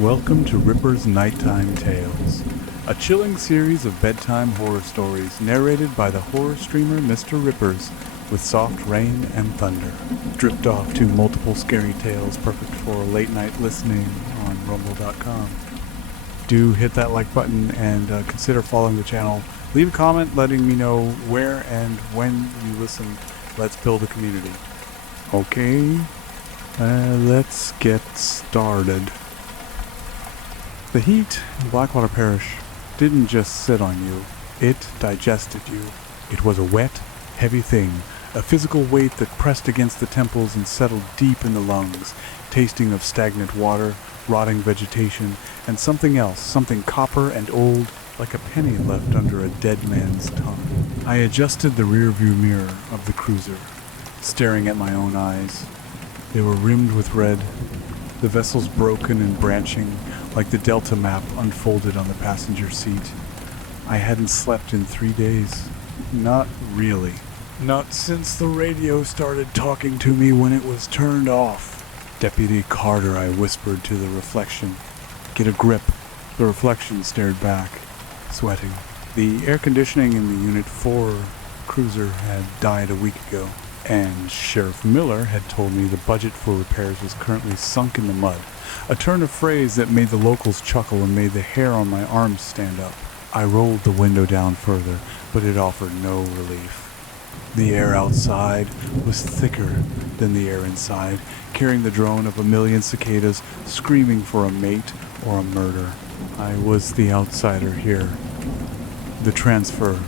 Welcome to Ripper's Nighttime Tales, a chilling series of bedtime horror stories narrated by the horror streamer Mr. Rippers with soft rain and thunder. Dripped off to multiple scary tales perfect for late night listening on rumble.com. Do hit that like button and consider following the channel. Leave a comment letting me know where and when you listen. Let's build a community. Okay, let's get started. The heat in Blackwater Parish didn't just sit on you, it digested you. It was a wet, heavy thing, a physical weight that pressed against the temples and settled deep in the lungs, tasting of stagnant water, rotting vegetation, and something else, something copper and old, like a penny left under a dead man's tongue. I adjusted the rear-view mirror of the cruiser, staring at my own eyes. They were rimmed with red, the vessels broken and branching, like the Delta map unfolded on the passenger seat. I hadn't slept in 3 days. Not really. Not since the radio started talking to me when it was turned off. Deputy Carter, I whispered to the reflection. Get a grip. The reflection stared back, sweating. The air conditioning in the Unit 4 cruiser had died a week ago, and Sheriff Miller had told me the budget for repairs was currently sunk in the mud. A turn of phrase that made the locals chuckle and made the hair on my arms stand up. I rolled the window down further, but it offered no relief. The air outside was thicker than the air inside, carrying the drone of a million cicadas screaming for a mate or a murder. I was the outsider here. The transfer.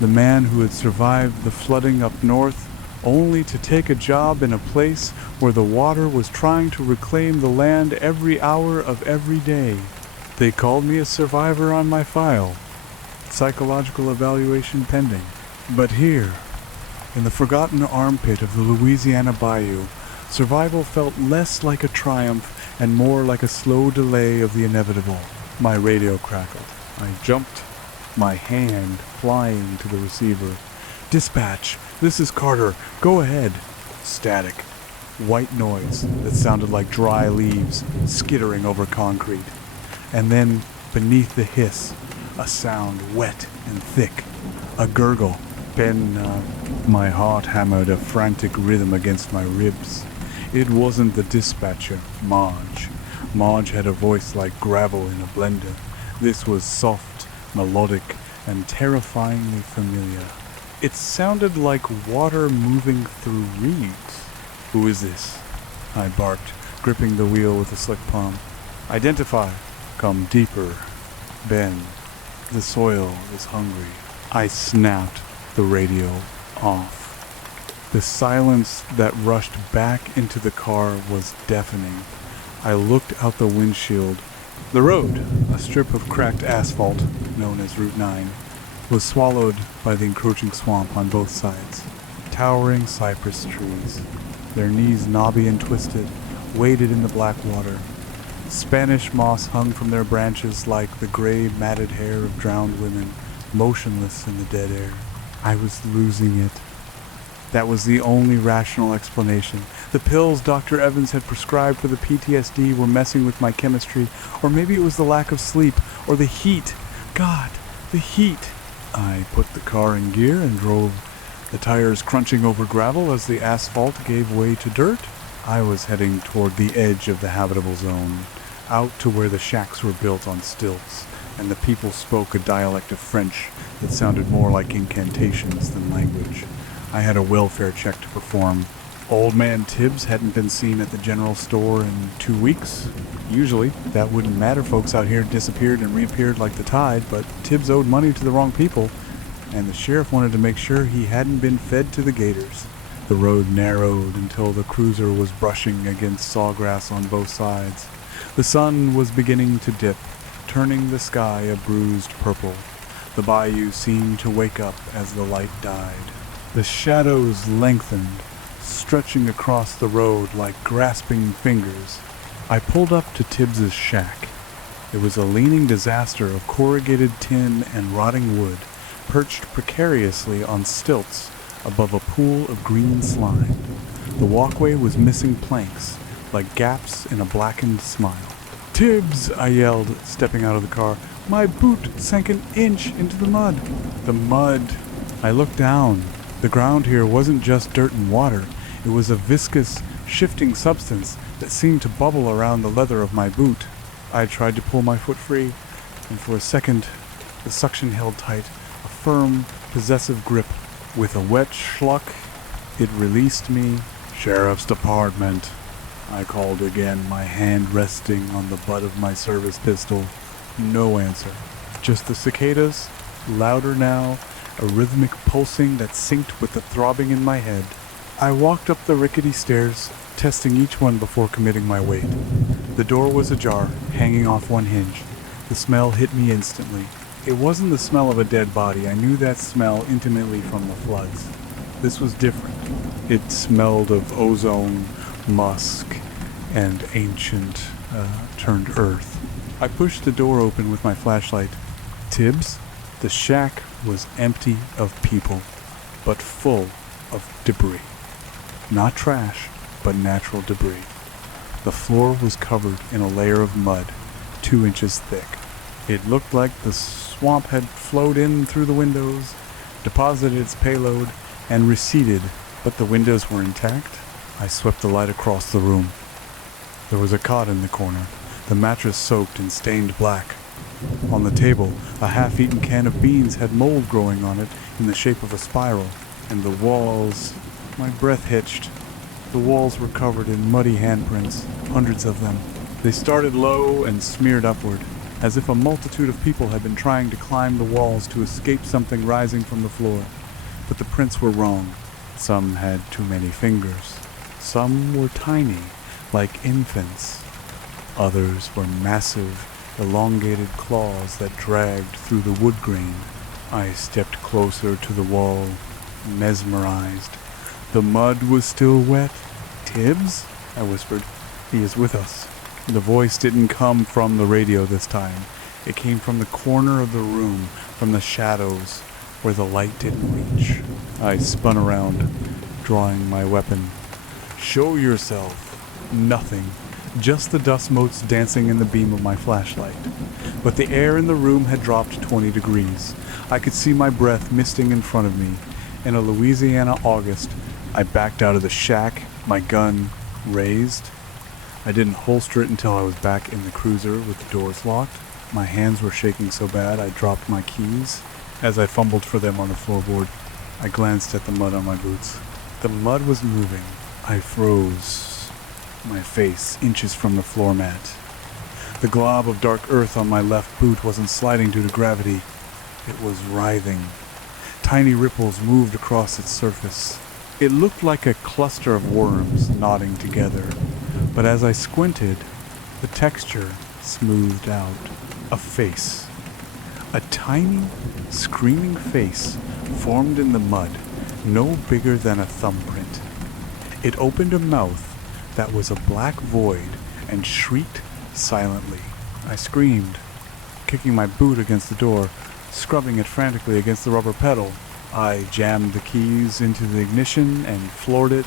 The man who had survived the flooding up north only to take a job in a place where the water was trying to reclaim the land every hour of every day. They called me a survivor on my file. Psychological evaluation pending. But here, in the forgotten armpit of the Louisiana Bayou, survival felt less like a triumph and more like a slow delay of the inevitable. My radio crackled. I jumped, my hand flying to the receiver. Dispatch, this is Carter. Go ahead. Static. White noise that sounded like dry leaves skittering over concrete. And then, beneath the hiss, a sound wet and thick. A gurgle. My heart hammered a frantic rhythm against my ribs. It wasn't the dispatcher, Marge. Marge had a voice like gravel in a blender. This was soft, melodic, and terrifyingly familiar. It sounded like water moving through reeds. Who is this? I barked, gripping the wheel with a slick palm. Identify. Come deeper. Ben. The soil is hungry. I snapped the radio off. The silence that rushed back into the car was deafening. I looked out the windshield. The road, a strip of cracked asphalt known as Route 9, was swallowed by the encroaching swamp on both sides. Towering cypress trees, their knees knobby and twisted, waded in the black water. Spanish moss hung from their branches like the gray matted hair of drowned women, motionless in the dead air. I was losing it. That was the only rational explanation. The pills Dr. Evans had prescribed for the PTSD were messing with my chemistry, or maybe it was the lack of sleep, or the heat. God, the heat. I put the car in gear and drove, the tires crunching over gravel as the asphalt gave way to dirt. I was heading toward the edge of the habitable zone, out to where the shacks were built on stilts, and the people spoke a dialect of French that sounded more like incantations than language. I had a welfare check to perform. Old man Tibbs hadn't been seen at the general store in 2 weeks. Usually, that wouldn't matter. Folks out here disappeared and reappeared like the tide, but Tibbs owed money to the wrong people, and the sheriff wanted to make sure he hadn't been fed to the gators. The road narrowed until the cruiser was brushing against sawgrass on both sides. The sun was beginning to dip, turning the sky a bruised purple. The bayou seemed to wake up as the light died. The shadows lengthened, stretching across the road like grasping fingers. I pulled up to Tibbs's shack. It was a leaning disaster of corrugated tin and rotting wood, perched precariously on stilts above a pool of green slime. The walkway was missing planks, like gaps in a blackened smile. "Tibbs!" I yelled, stepping out of the car. "My boot sank an inch into the mud." The mud! I looked down. The ground here wasn't just dirt and water. It was a viscous, shifting substance that seemed to bubble around the leather of my boot. I tried to pull my foot free, and for a second, the suction held tight, a firm, possessive grip. With a wet schluck, it released me. "Sheriff's Department," I called again, my hand resting on the butt of my service pistol. No answer. Just the cicadas, louder now, a rhythmic pulsing that synced with the throbbing in my head. I walked up the rickety stairs, testing each one before committing my weight. The door was ajar, hanging off one hinge. The smell hit me instantly. It wasn't the smell of a dead body. I knew that smell intimately from the floods. This was different. It smelled of ozone, musk, and ancient, turned earth. I pushed the door open with my flashlight. "Tibbs?" The shack was empty of people, but full of debris. Not trash, but natural debris. The floor was covered in a layer of mud, 2 inches thick. It looked like the swamp had flowed in through the windows, deposited its payload, and receded, but the windows were intact. I swept the light across the room. There was a cot in the corner, the mattress soaked and stained black. On the table, a half-eaten can of beans had mold growing on it in the shape of a spiral, and the walls... My breath hitched. The walls were covered in muddy handprints, hundreds of them. They started low and smeared upward, as if a multitude of people had been trying to climb the walls to escape something rising from the floor. But the prints were wrong. Some had too many fingers. Some were tiny, like infants. Others were massive, elongated claws that dragged through the wood grain. I stepped closer to the wall, mesmerized. The mud was still wet. "Tibbs?" I whispered. "He is with us." The voice didn't come from the radio this time. It came from the corner of the room, from the shadows, where the light didn't reach. I spun around, drawing my weapon. "Show yourself." Nothing. Just the dust motes dancing in the beam of my flashlight. But the air in the room had dropped 20 degrees. I could see my breath misting in front of me. In a Louisiana August, I backed out of the shack, my gun raised. I didn't holster it until I was back in the cruiser with the doors locked. My hands were shaking so bad I dropped my keys. As I fumbled for them on the floorboard, I glanced at the mud on my boots. The mud was moving. I froze, my face inches from the floor mat. The glob of dark earth on my left boot wasn't sliding due to gravity. It was writhing. Tiny ripples moved across its surface. It looked like a cluster of worms knotting together, but as I squinted, the texture smoothed out. A face. A tiny, screaming face formed in the mud, no bigger than a thumbprint. It opened a mouth that was a black void and shrieked silently. I screamed, kicking my boot against the door, scrubbing it frantically against the rubber pedal. I jammed the keys into the ignition and floored it,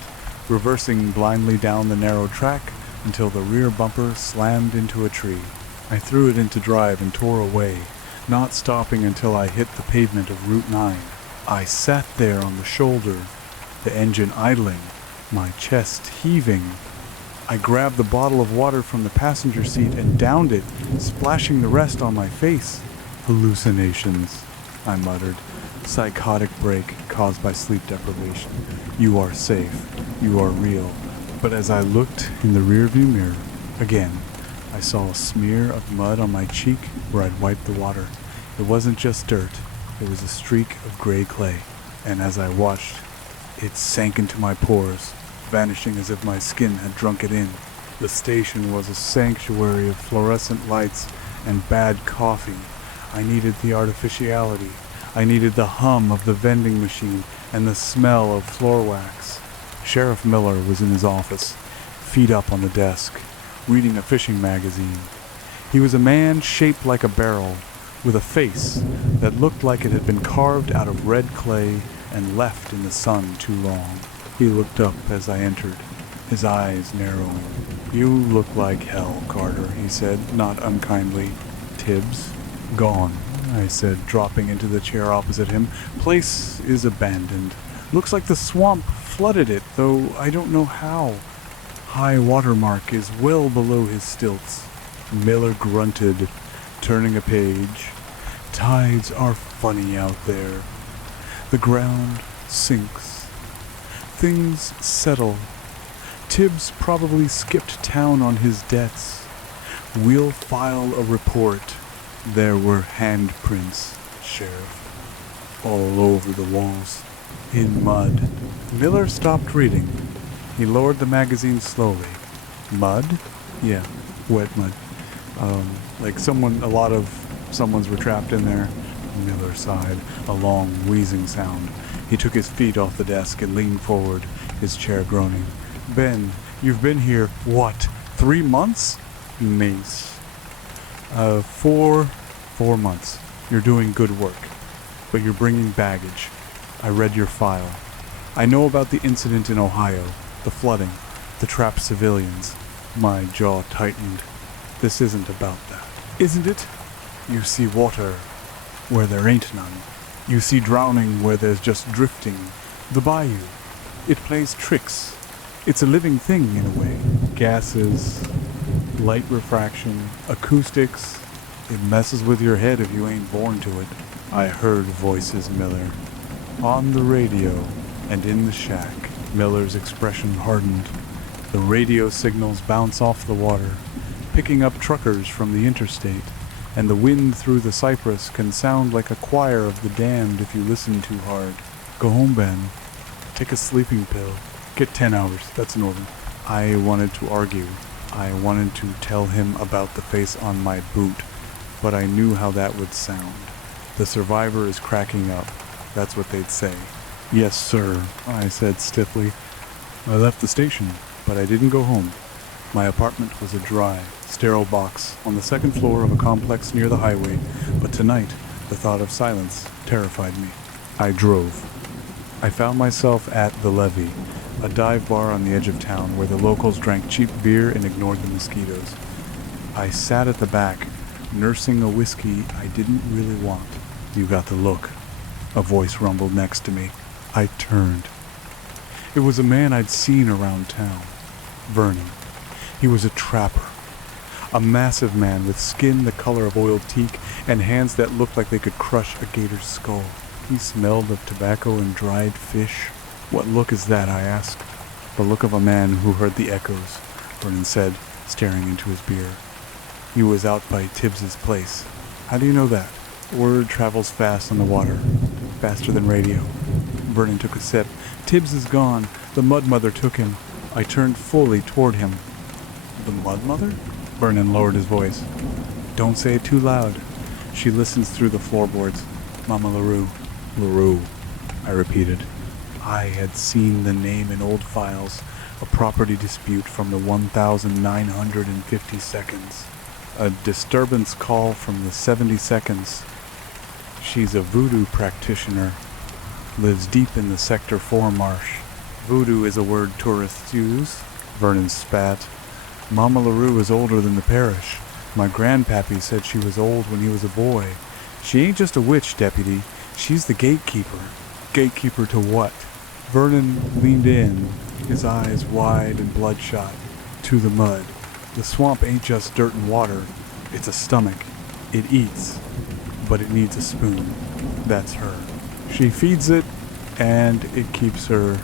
reversing blindly down the narrow track until the rear bumper slammed into a tree. I threw it into drive and tore away, not stopping until I hit the pavement of Route 9. I sat there on the shoulder, the engine idling, my chest heaving. I grabbed the bottle of water from the passenger seat and downed it, splashing the rest on my face. "Hallucinations," I muttered. "Psychotic break caused by sleep deprivation. You are safe. You are real." But as I looked in the rearview mirror, again, I saw a smear of mud on my cheek where I'd wiped the water. It wasn't just dirt. It was a streak of gray clay. And as I watched, it sank into my pores, vanishing as if my skin had drunk it in. The station was a sanctuary of fluorescent lights and bad coffee. I needed the artificiality. I needed the hum of the vending machine and the smell of floor wax. Sheriff Miller was in his office, feet up on the desk, reading a fishing magazine. He was a man shaped like a barrel, with a face that looked like it had been carved out of red clay and left in the sun too long. He looked up as I entered, his eyes narrowing. You look like hell, Carter, he said, not unkindly. Tibbs? Gone, I said, dropping into the chair opposite him. Place is abandoned. Looks like the swamp flooded it, though I don't know how. High water mark is well below his stilts. Miller grunted, turning a page. Tides are funny out there. The ground sinks. Things settle. Tibbs probably skipped town on his debts. We'll file a report. There were handprints, Sheriff, all over the walls, in mud. Miller stopped reading. He lowered the magazine slowly. Mud? Yeah, wet mud. Like a lot of someone's were trapped in there. Miller sighed, a long, wheezing sound. He took his feet off the desk and leaned forward, his chair groaning. Ben, you've been here, what, 3 months? Mace. 4 months. You're doing good work, but you're bringing baggage. I read your file. I know about the incident in Ohio, the flooding, the trapped civilians. My jaw tightened. This isn't about that. Isn't it? You see water where there ain't none. You see drowning where there's just drifting. The bayou. It plays tricks. It's a living thing in a way. Gases, light refraction, acoustics. It messes with your head if you ain't born to it. I heard voices, Miller. On the radio and in the shack. Miller's expression hardened. The radio signals bounce off the water, picking up truckers from the interstate, and the wind through the cypress can sound like a choir of the damned if you listen too hard. Go home, Ben. Take a sleeping pill. Get 10 hours, that's an order. I wanted to argue. I wanted to tell him about the face on my boot, but I knew how that would sound. The survivor is cracking up. That's what they'd say. Yes, sir, I said stiffly. I left the station, but I didn't go home. My apartment was a dry, sterile box on the second floor of a complex near the highway, but tonight the thought of silence terrified me. I drove. I found myself at The Levee, a dive bar on the edge of town where the locals drank cheap beer and ignored the mosquitoes. I sat at the back, nursing a whiskey I didn't really want. You got the look. A voice rumbled next to me. I turned. It was a man I'd seen around town. Vernon. He was a trapper. A massive man with skin the color of oiled teak and hands that looked like they could crush a gator's skull. He smelled of tobacco and dried fish. What look is that, I asked. The look of a man who heard the echoes, Vernon said, staring into his beer. He was out by Tibbs's place. How do you know that? Word travels fast on the water. Faster than radio. Vernon took a sip. Tibbs is gone. The Mud Mother took him. I turned fully toward him. The Mud Mother? Vernon lowered his voice. Don't say it too loud. She listens through the floorboards. Mama LaRue. LaRue, I repeated. I had seen the name in old files, a property dispute from the 1,950 seconds. A disturbance call from the 70 seconds. She's a voodoo practitioner. Lives deep in the Sector 4 marsh. Voodoo is a word tourists use. Vernon spat. Mama LaRue is older than the parish. My grandpappy said she was old when he was a boy. She ain't just a witch, deputy. She's the gatekeeper. Gatekeeper to what? Vernon leaned in, his eyes wide and bloodshot, to the mud. The swamp ain't just dirt and water. It's a stomach. It eats, but it needs a spoon. That's her. She feeds it, and it keeps her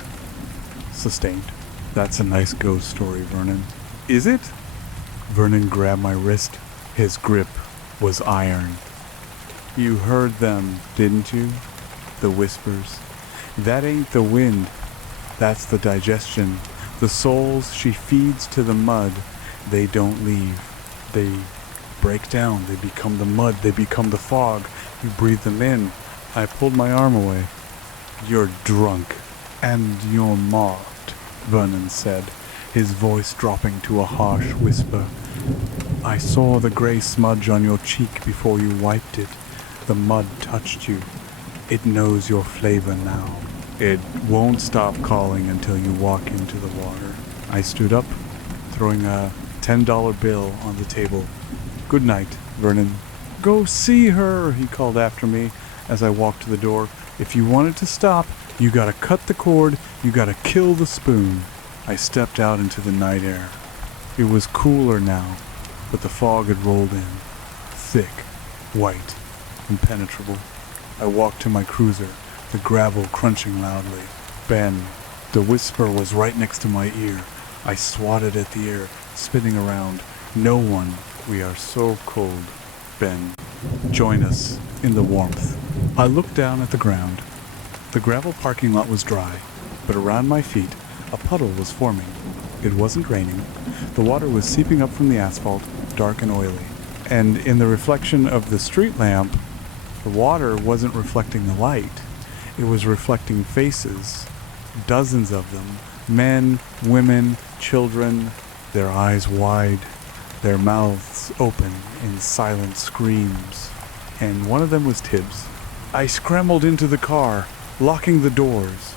sustained. That's a nice ghost story, Vernon. Is it? Vernon grabbed my wrist. His grip was iron. You heard them, didn't you? The whispers. That ain't the wind. That's the digestion. The souls she feeds to the mud. They don't leave. They break down. They become the mud. They become the fog. You breathe them in. I pulled my arm away. You're drunk. And you're marked, Vernon said, his voice dropping to a harsh whisper. I saw the gray smudge on your cheek before you wiped it. The mud touched you. It knows your flavor now. It won't stop calling until you walk into the water. I stood up, throwing a $10 bill on the table. "Good night, Vernon." "Go see her," he called after me as I walked to the door. "If you want it to stop, you gotta cut the cord, you gotta kill the spoon." I stepped out into the night air. It was cooler now, but the fog had rolled in. Thick, white, impenetrable. I walked to my cruiser, the gravel crunching loudly. "Ben." The whisper was right next to my ear. I swatted at the air, spinning around. "No one. We are so cold. Ben. Join us in the warmth." I looked down at the ground. The gravel parking lot was dry, but around my feet, a puddle was forming. It wasn't raining. The water was seeping up from the asphalt, dark and oily. And in the reflection of the street lamp, the water wasn't reflecting the light. It was reflecting faces, dozens of them, men, women, children, their eyes wide, their mouths open in silent screams. And one of them was Tibbs. I scrambled into the car, locking the doors.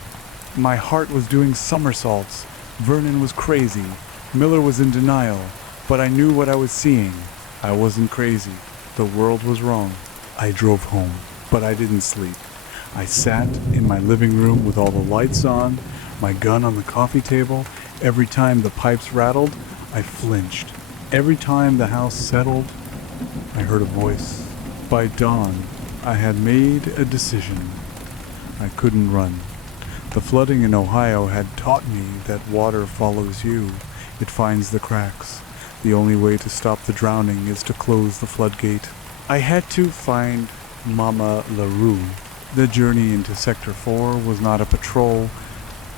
My heart was doing somersaults. Vernon was crazy. Miller was in denial, but I knew what I was seeing. I wasn't crazy. The world was wrong. I drove home, but I didn't sleep. I sat in my living room with all the lights on, my gun on the coffee table. Every time the pipes rattled, I flinched. Every time the house settled, I heard a voice. By dawn, I had made a decision. I couldn't run. The flooding in Ohio had taught me that water follows you. It finds the cracks. The only way to stop the drowning is to close the floodgate. I had to find Mama LaRue. The journey into Sector 4 was not a patrol,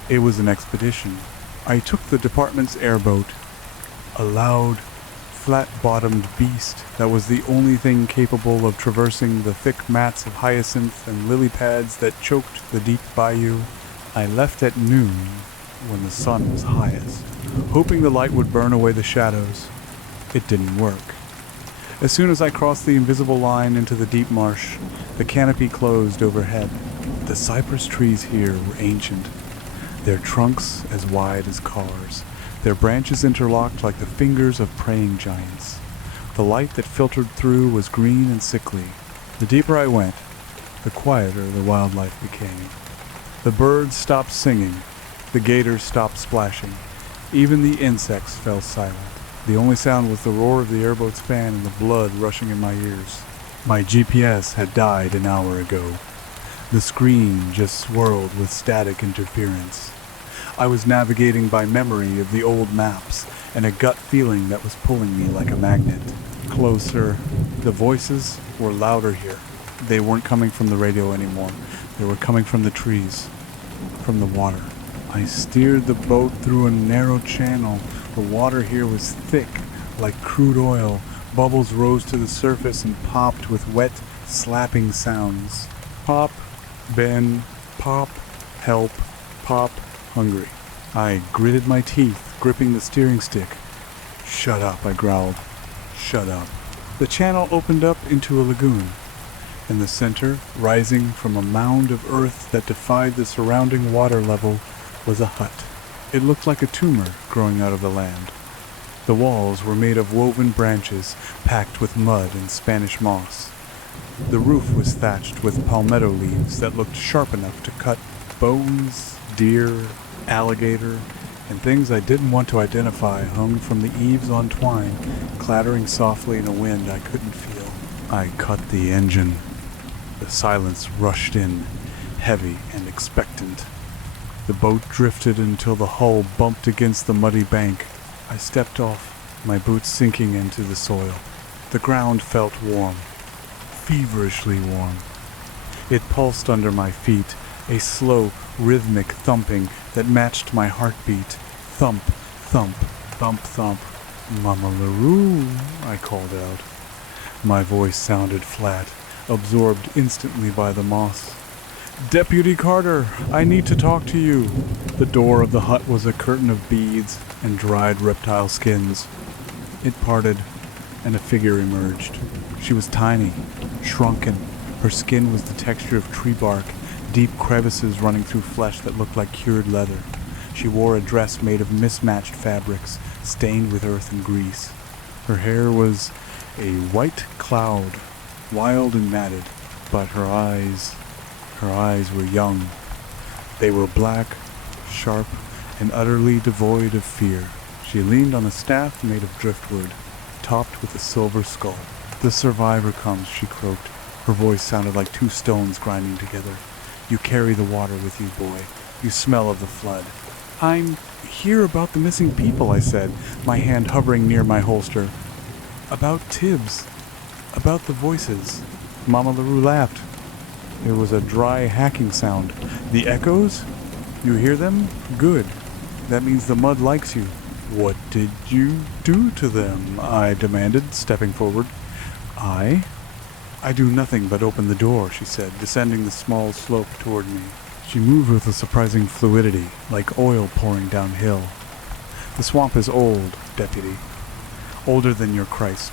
it was an expedition. I took the department's airboat, a loud, flat-bottomed beast that was the only thing capable of traversing the thick mats of hyacinth and lily pads that choked the deep bayou. I left at noon, when the sun was highest, hoping the light would burn away the shadows. It didn't work. As soon as I crossed the invisible line into the deep marsh, the canopy closed overhead. The cypress trees here were ancient, their trunks as wide as cars, their branches interlocked like the fingers of praying giants. The light that filtered through was green and sickly. The deeper I went, the quieter the wildlife became. The birds stopped singing, the gators stopped splashing, even the insects fell silent. The only sound was the roar of the airboat's fan and the blood rushing in my ears. My GPS had died an hour ago. The screen just swirled with static interference. I was navigating by memory of the old maps and a gut feeling that was pulling me like a magnet. Closer. The voices were louder here. They weren't coming from the radio anymore. They were coming from the trees, from the water. I steered the boat through a narrow channel. The water here was thick, like crude oil. Bubbles rose to the surface and popped with wet, slapping sounds. Pop, Ben, pop, help, pop, hungry. I gritted my teeth, gripping the steering stick. "Shut up," I growled. "Shut up." The channel opened up into a lagoon. In the center, rising from a mound of earth that defied the surrounding water level, was a hut. It looked like a tumor growing out of the land. The walls were made of woven branches packed with mud and Spanish moss. The roof was thatched with palmetto leaves that looked sharp enough to cut bones, deer, alligator, and things I didn't want to identify hung from the eaves on twine, clattering softly in a wind I couldn't feel. I cut the engine. The silence rushed in, heavy and expectant. The boat drifted until the hull bumped against the muddy bank. I stepped off, my boots sinking into the soil. The ground felt warm, feverishly warm. It pulsed under my feet, a slow, rhythmic thumping that matched my heartbeat. Thump, thump, thump, thump. "Mama LaRue," I called out. My voice sounded flat, absorbed instantly by the moss. "Deputy Carter, I need to talk to you." The door of the hut was a curtain of beads and dried reptile skins. It parted, and a figure emerged. She was tiny, shrunken. Her skin was the texture of tree bark, deep crevices running through flesh that looked like cured leather. She wore a dress made of mismatched fabrics, stained with earth and grease. Her hair was a white cloud, wild and matted, but her eyes were young. They were black, sharp, and utterly devoid of fear. She leaned on a staff made of driftwood, topped with a silver skull. "The survivor comes," she croaked. Her voice sounded like two stones grinding together. "You carry the water with you, boy. You smell of the flood." "I'm here about the missing people," I said, my hand hovering near my holster. "About Tibbs. About the voices." Mama LaRue laughed. There was a dry hacking sound. "The echoes? You hear them? Good. That means the mud likes you." "What did you do to them?" I demanded, stepping forward. I do nothing but open the door," she said, descending the small slope toward me. She moved with a surprising fluidity, like oil pouring downhill. "The swamp is old, Deputy. Older than your Christ.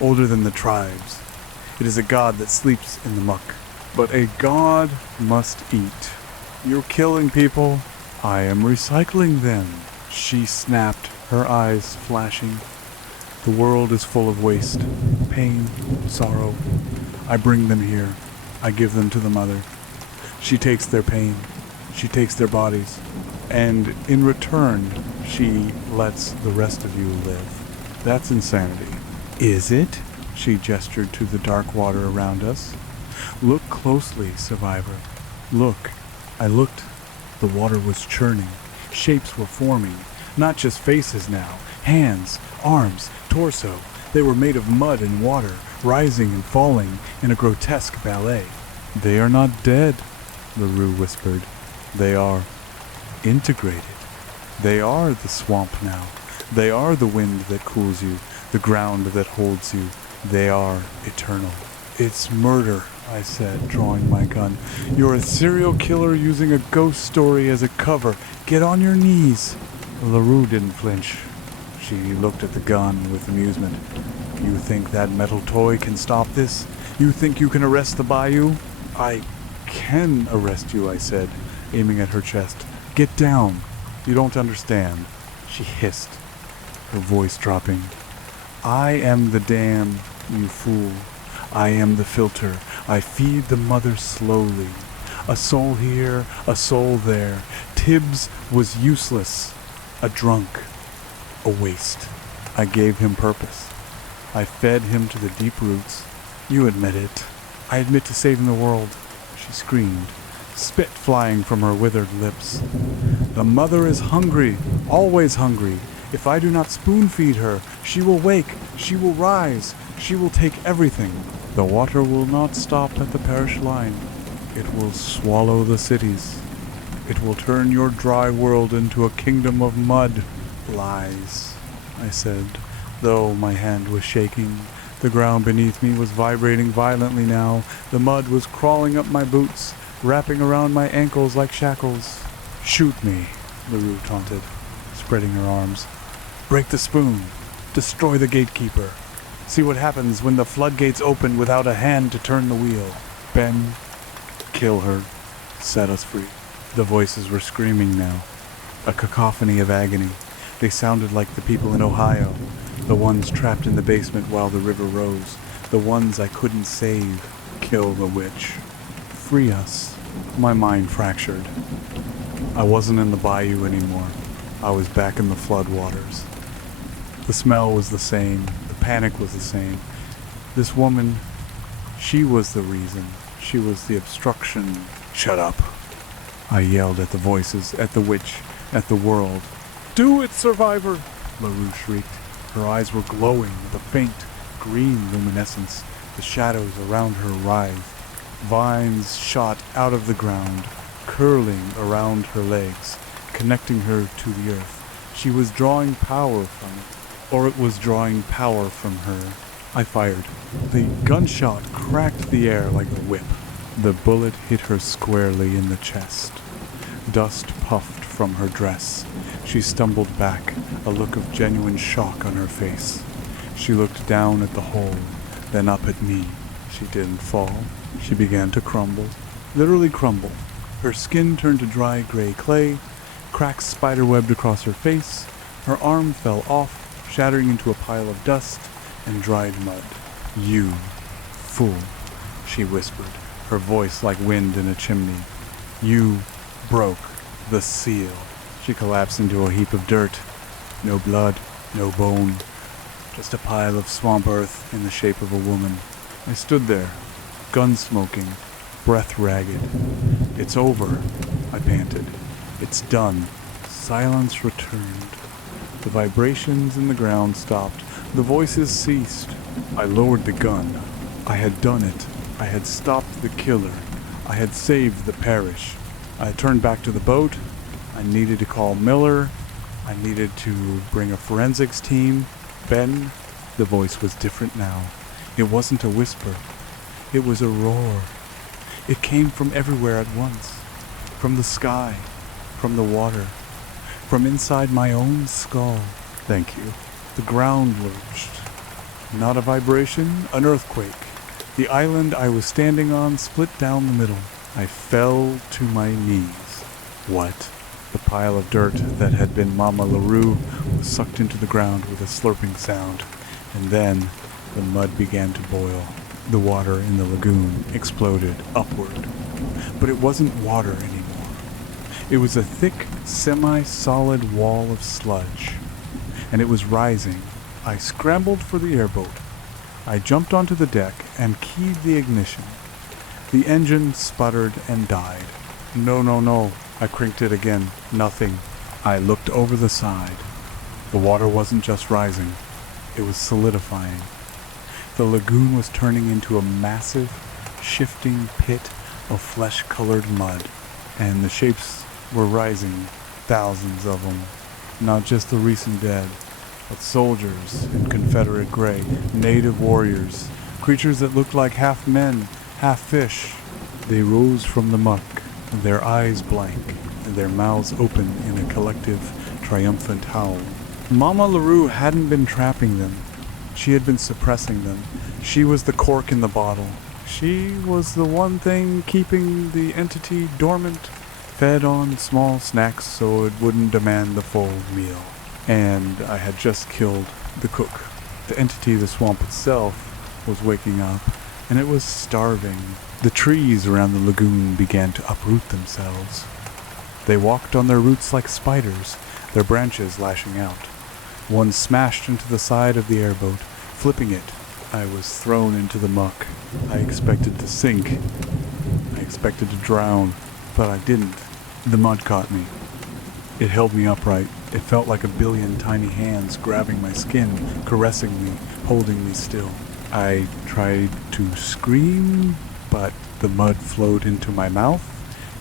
Older than the tribes. It is a god that sleeps in the muck. But a god must eat. You're killing people. I am recycling them," she snapped, her eyes flashing. "The world is full of waste, pain, sorrow. I bring them here. I give them to the mother. She takes their pain. She takes their bodies. And in return, she lets the rest of you live. That's insanity." "Is it?" She gestured to the dark water around us. "Look closely, survivor. Look." I looked. The water was churning. Shapes were forming. Not just faces now. Hands, arms, torso. They were made of mud and water, rising and falling in a grotesque ballet. "They are not dead," LaRue whispered. "They are integrated. They are the swamp now. They are the wind that cools you, the ground that holds you. They are eternal." "It's murder," I said, drawing my gun. "You're a serial killer using a ghost story as a cover. Get on your knees." LaRue didn't flinch. She looked at the gun with amusement. "You think that metal toy can stop this? You think you can arrest the Bayou?" "I can arrest you," I said, aiming at her chest. "Get down. You don't understand," she hissed, her voice dropping. "I am the dam, you fool. I am the filter. I feed the mother slowly. A soul here, a soul there. Tibbs was useless, a drunk, a waste. I gave him purpose. I fed him to the deep roots. You admit it. I admit to saving the world," she screamed, spit flying from her withered lips. "The mother is hungry, always hungry. If I do not spoon-feed her, she will wake, she will rise, she will take everything. The water will not stop at the parish line. It will swallow the cities. It will turn your dry world into a kingdom of mud." "Lies," I said, though my hand was shaking. The ground beneath me was vibrating violently now. The mud was crawling up my boots, wrapping around my ankles like shackles. "Shoot me," LaRue taunted, spreading her arms. "Break the spoon. Destroy the gatekeeper. See what happens when the floodgates open without a hand to turn the wheel. Ben, kill her. Set us free." The voices were screaming now, a cacophony of agony. They sounded like the people in Ohio, the ones trapped in the basement while the river rose, the ones I couldn't save. Kill the witch. Free us. My mind fractured. I wasn't in the bayou anymore. I was back in the floodwaters. The smell was the same. The panic was the same. This woman, she was the reason. She was the obstruction. "Shut up," I yelled at the voices, at the witch, at the world. "Do it, survivor!" LaRue shrieked. Her eyes were glowing with a faint, green luminescence. The shadows around her writhed. Vines shot out of the ground, curling around her legs, connecting her to the earth. She was drawing power from it, or it was drawing power from her. I fired. The gunshot cracked the air like a whip. The bullet hit her squarely in the chest. Dust puffed from her dress. She stumbled back, a look of genuine shock on her face. She looked down at the hole, then up at me. She didn't fall. She began to crumble, literally crumble. Her skin turned to dry gray clay, cracks spiderwebbed across her face, Her arm fell off, shattering into a pile of dust and dried mud. "You fool," she whispered, her voice like wind in a chimney. "You broke the seal." She collapsed into a heap of dirt. No blood, no bone, just a pile of swamp earth in the shape of a woman. I stood there, gun smoking, breath ragged. "It's over," I panted. "It's done." Silence returned. The vibrations in the ground stopped. The voices ceased. I lowered the gun. I had done it. I had stopped the killer. I had saved the parish. I turned back to the boat. I needed to call Miller. I needed to bring a forensics team. Ben, the voice was different now. It wasn't a whisper. It was a roar. It came from everywhere at once. From the sky. From the water. From inside my own skull. Thank you. The ground lurched. Not a vibration, an earthquake. The island I was standing on split down the middle. I fell to my knees. What? The pile of dirt that had been Mama LaRue was sucked into the ground with a slurping sound, and then the mud began to boil. The water in the lagoon exploded upward. But it wasn't water anymore. It was a thick, semi-solid wall of sludge, and it was rising. I scrambled for the airboat. I jumped onto the deck and keyed the ignition. The engine sputtered and died. No. I crinked it again. Nothing. I looked over the side. The water wasn't just rising. It was solidifying. The lagoon was turning into a massive, shifting pit of flesh-colored mud. And the shapes were rising. Thousands of them. Not just the recent dead, but soldiers in Confederate gray, native warriors, creatures that looked like half men, half fish. They rose from the muck, their eyes blank, and their mouths open in a collective, triumphant howl. Mama LaRue hadn't been trapping them. She had been suppressing them. She was the cork in the bottle. She was the one thing keeping the entity dormant, fed on small snacks so it wouldn't demand the full meal. And I had just killed the cook. The entity, the swamp itself, was waking up, and it was starving. The trees around the lagoon began to uproot themselves. They walked on their roots like spiders, their branches lashing out. One smashed into the side of the airboat, flipping it. I was thrown into the muck. I expected to sink. I expected to drown, but I didn't. The mud caught me. It held me upright. It felt like a billion tiny hands grabbing my skin, caressing me, holding me still. I tried to scream, but the mud flowed into my mouth.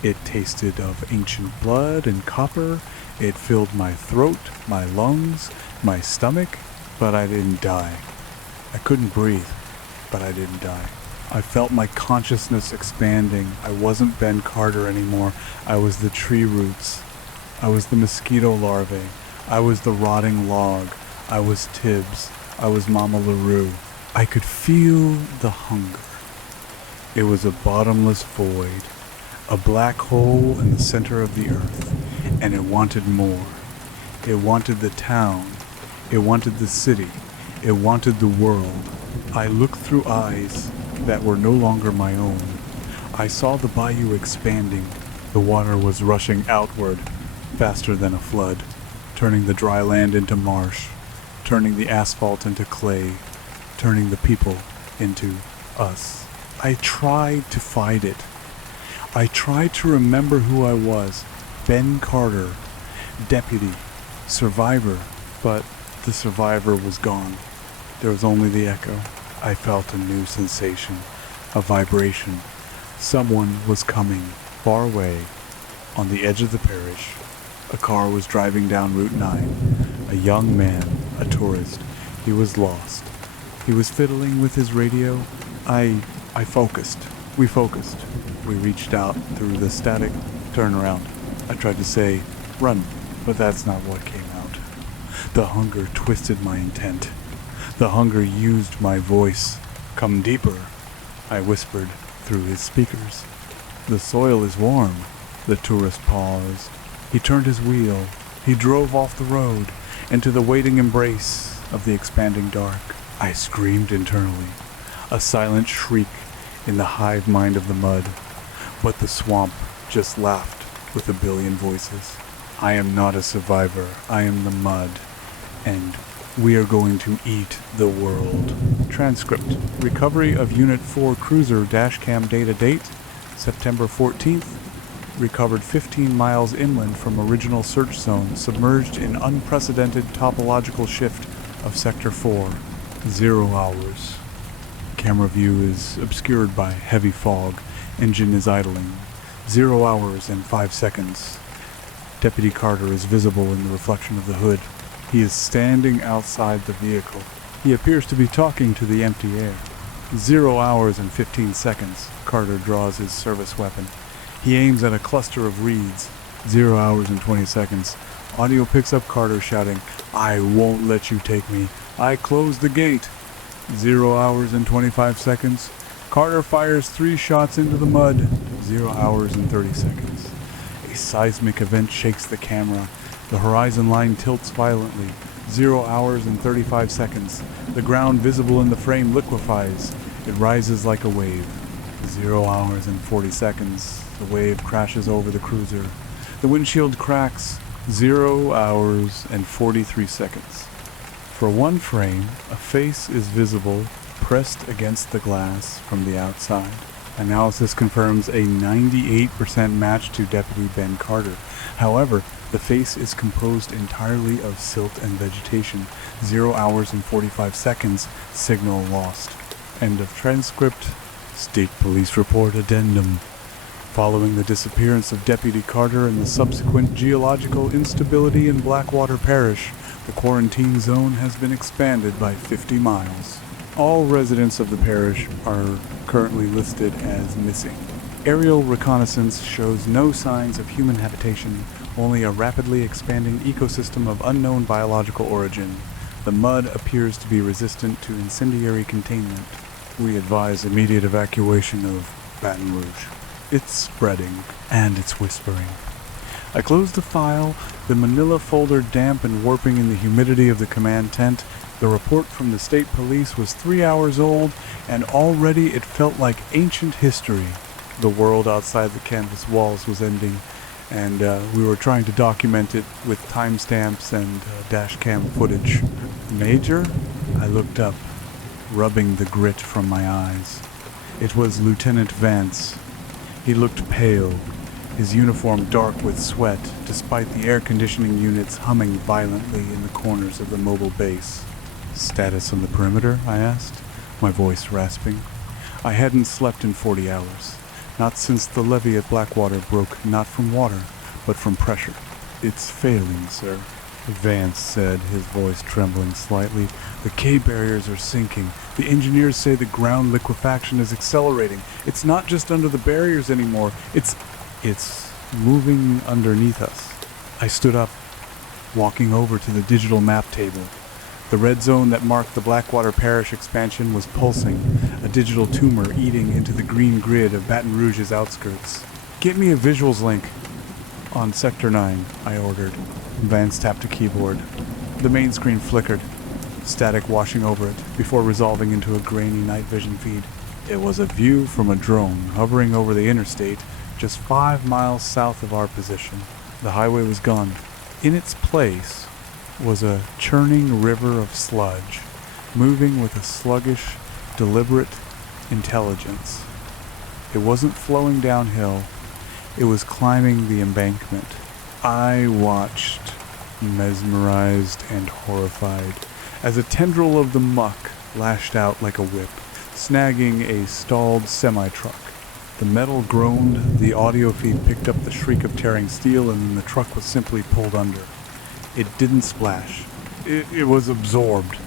It tasted of ancient blood and copper. It filled my throat, my lungs, my stomach, but I didn't die. I couldn't breathe, but I didn't die. I felt my consciousness expanding. I wasn't Ben Carter anymore. I was the tree roots. I was the mosquito larvae. I was the rotting log. I was Tibbs. I was Mama LaRue. I could feel the hunger. It was a bottomless void, a black hole in the center of the earth, and it wanted more. It wanted the town. It wanted the city. It wanted the world. I looked through eyes that were no longer my own. I saw the bayou expanding. The water was rushing outward, faster than a flood, turning the dry land into marsh, turning the asphalt into clay, turning the people into us. I tried to fight it. I tried to remember who I was, Ben Carter, deputy, survivor, but the survivor was gone. There was only the echo. I felt a new sensation, a vibration. Someone was coming, far away, on the edge of the parish. A car was driving down Route 9. A young man, a tourist. He was lost. He was fiddling with his radio. I focused. We focused. We reached out through the static turnaround. I tried to say, run, but that's not what came out. The hunger twisted my intent. The hunger used my voice. Come deeper, I whispered through his speakers. The soil is warm. The tourist paused. He turned his wheel. He drove off the road. into the waiting embrace of the expanding dark. I screamed internally, a silent shriek in the hive mind of the mud, but the swamp just laughed with a billion voices. I am not a survivor, I am the mud, and we are going to eat the world. Transcript. Recovery of Unit 4 cruiser dashcam data date, September 14th. Recovered 15 miles inland from original search zone, submerged in unprecedented topological shift of Sector 4. 0 hours. Camera view is obscured by heavy fog. Engine is idling. 0 hours and 5 seconds. Deputy Carter is visible in the reflection of the hood. He is standing outside the vehicle. He appears to be talking to the empty air. 0 hours and 15 seconds. Carter draws his service weapon. He aims at a cluster of reeds. 0 hours and 20 seconds. Audio picks up Carter shouting, "I won't let you take me. I closed the gate." 0 hours and 25 seconds. Carter fires 3 shots into the mud. 0 hours and 30 seconds. A seismic event shakes the camera. The horizon line tilts violently. 0 hours and 35 seconds. The ground visible in the frame liquefies. It rises like a wave. 0 hours and 40 seconds. The wave crashes over the cruiser. The windshield cracks. 0 hours and 43 seconds. For one frame, a face is visible, pressed against the glass from the outside. Analysis confirms a 98% match to Deputy Ben Carter. However, the face is composed entirely of silt and vegetation. 0 hours and 45 seconds. Signal lost. End of transcript. State Police Report Addendum. Following the disappearance of Deputy Carter and the subsequent geological instability in Blackwater Parish, the quarantine zone has been expanded by 50 miles. All residents of the parish are currently listed as missing. Aerial reconnaissance shows no signs of human habitation, only a rapidly expanding ecosystem of unknown biological origin. The mud appears to be resistant to incendiary containment. We advise immediate evacuation of Baton Rouge. It's spreading, and it's whispering. I closed the file, the manila folder damp and warping in the humidity of the command tent. The report from the state police was 3 hours old, and already it felt like ancient history. The world outside the canvas walls was ending, and we were trying to document it with timestamps and dashcam footage. Major? I looked up, rubbing the grit from my eyes. It was Lieutenant Vance. He looked pale, his uniform dark with sweat, despite the air conditioning units humming violently in the corners of the mobile base. "Status on the perimeter?" I asked, my voice rasping. I hadn't slept in 40 hours. Not since the levee at Blackwater broke not from water, but from pressure. "It's failing, sir," Vance said, his voice trembling slightly. "The K barriers are sinking. The engineers say the ground liquefaction is accelerating. It's not just under the barriers anymore. It's moving underneath us." I stood up, walking over to the digital map table. The red zone that marked the Blackwater Parish expansion was pulsing, a digital tumor eating into the green grid of Baton Rouge's outskirts. "Get me a visuals link." "On Sector 9, I ordered. Vance tapped a keyboard. The main screen flickered, static washing over it, before resolving into a grainy night vision feed. It was a view from a drone hovering over the interstate just 5 miles south of our position. The highway was gone. In its place was a churning river of sludge, moving with a sluggish, deliberate intelligence. It wasn't flowing downhill, it was climbing the embankment. I watched, mesmerized and horrified, as a tendril of the muck lashed out like a whip, snagging a stalled semi-truck. The metal groaned, the audio feed picked up the shriek of tearing steel, and then the truck was simply pulled under. It didn't splash. It was absorbed.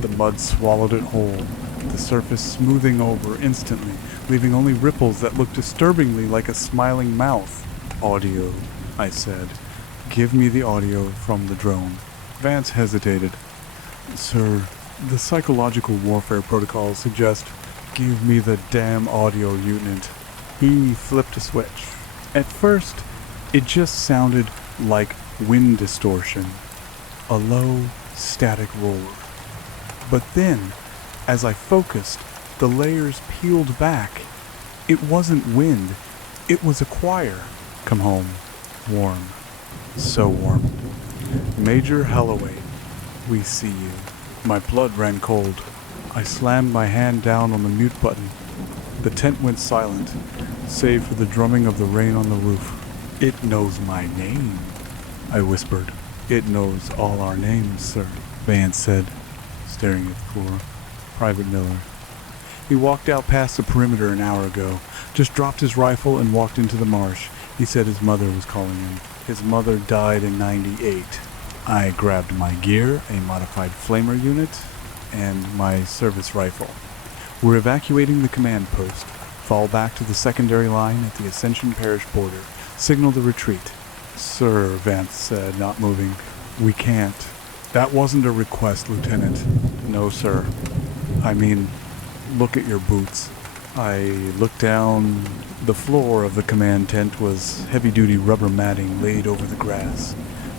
The mud swallowed it whole, the surface smoothing over instantly, leaving only ripples that looked disturbingly like a smiling mouth. "Audio," I said. "Give me the audio from the drone." Vance hesitated. "Sir, the psychological warfare protocols suggest..." "Give me the damn audio, Lieutenant." He flipped a switch. At first, it just sounded like wind distortion. a low, static roar. But then, as I focused, the layers peeled back. It wasn't wind, it was a choir. Come home. Warm. So warm. Major Holloway, we see you. My blood ran cold. I slammed my hand down on the mute button. The tent went silent, save for the drumming of the rain on the roof. It knows my name, I whispered. It knows all our names, sir, Vance said, staring at the floor. Private Miller. He walked out past the perimeter an hour ago, just dropped his rifle and walked into the marsh. He said his mother was calling him. His mother died in '98. I grabbed my gear, a modified flamer unit, and my service rifle. We're evacuating the command post. Fall back to the secondary line at the Ascension Parish border. Signal the retreat. Sir, Vance said, not moving. We can't. That wasn't a request, Lieutenant. No, sir. I mean, look at your boots. I looked down. The floor of the command tent was heavy-duty rubber matting laid over the grass.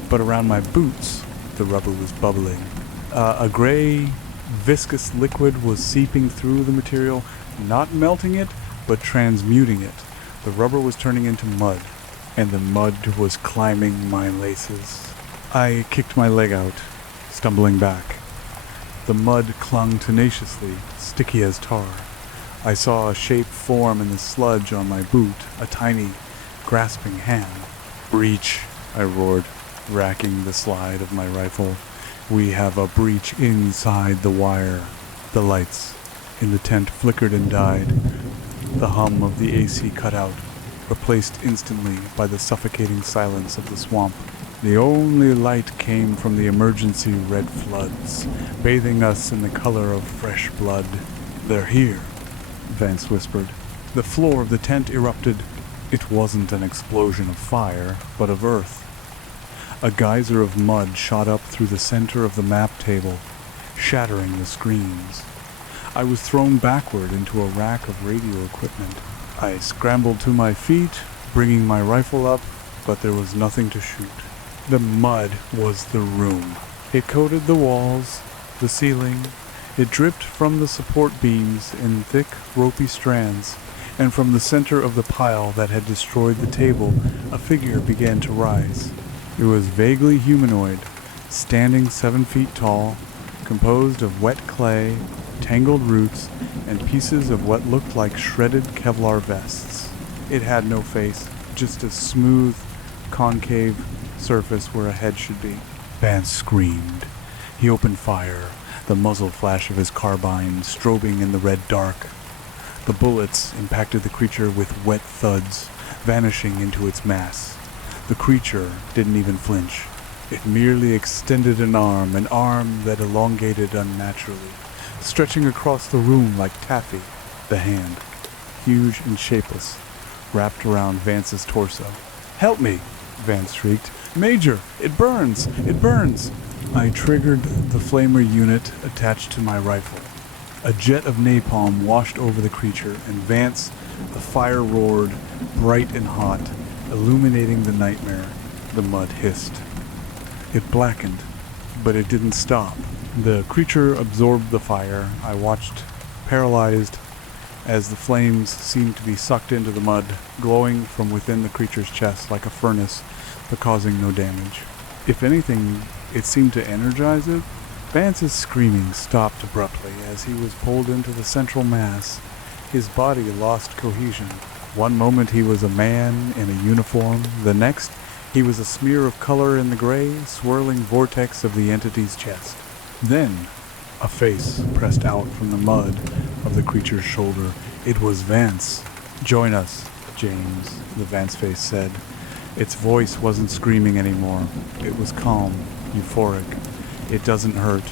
But around my boots, the rubber was bubbling. A gray, viscous liquid was seeping through the material, not melting it, but transmuting it. The rubber was turning into mud, and the mud was climbing my laces. I kicked my leg out, stumbling back. The mud clung tenaciously, sticky as tar. I saw a shape form in the sludge on my boot, a tiny, grasping hand. Breach, I roared, racking the slide of my rifle. We have a breach inside the wire. The lights in the tent flickered and died. The hum of the AC cut out, replaced instantly by the suffocating silence of the swamp. The only light came from the emergency red floods, bathing us in the color of fresh blood. They're here, Vance whispered. The floor of the tent erupted. It wasn't an explosion of fire, but of earth. A geyser of mud shot up through the center of the map table, shattering the screens. I was thrown backward into a rack of radio equipment. I scrambled to my feet, bringing my rifle up, but there was nothing to shoot. The mud was the room. It coated the walls, the ceiling. It dripped from the support beams in thick, ropey strands, and from the center of the pile that had destroyed the table, a figure began to rise. It was vaguely humanoid, standing 7 feet tall, composed of wet clay, tangled roots, and pieces of what looked like shredded Kevlar vests. It had no face, just a smooth, concave surface where a head should be. Vance screamed. He opened fire, the muzzle flash of his carbine strobing in the red dark. The bullets impacted the creature with wet thuds, vanishing into its mass. The creature didn't even flinch. It merely extended an arm that elongated unnaturally, stretching across the room like taffy. The hand, huge and shapeless, wrapped around Vance's torso. "Help me!" Vance shrieked. "Major, it burns! It burns!" I triggered the flamer unit attached to my rifle. A jet of napalm washed over the creature, and Vance, the fire roared, bright and hot, illuminating the nightmare. The mud hissed. It blackened, but it didn't stop. The creature absorbed the fire. I watched, paralyzed, as the flames seemed to be sucked into the mud, glowing from within the creature's chest like a furnace, but causing no damage. If anything, it seemed to energize it. Vance's screaming stopped abruptly as he was pulled into the central mass. His body lost cohesion. One moment he was a man in a uniform, the next he was a smear of color in the gray, swirling vortex of the entity's chest. Then, a face pressed out from the mud of the creature's shoulder. It was Vance. "Join us, James," the Vance face said. Its voice wasn't screaming anymore. It was calm, euphoric. "It doesn't hurt.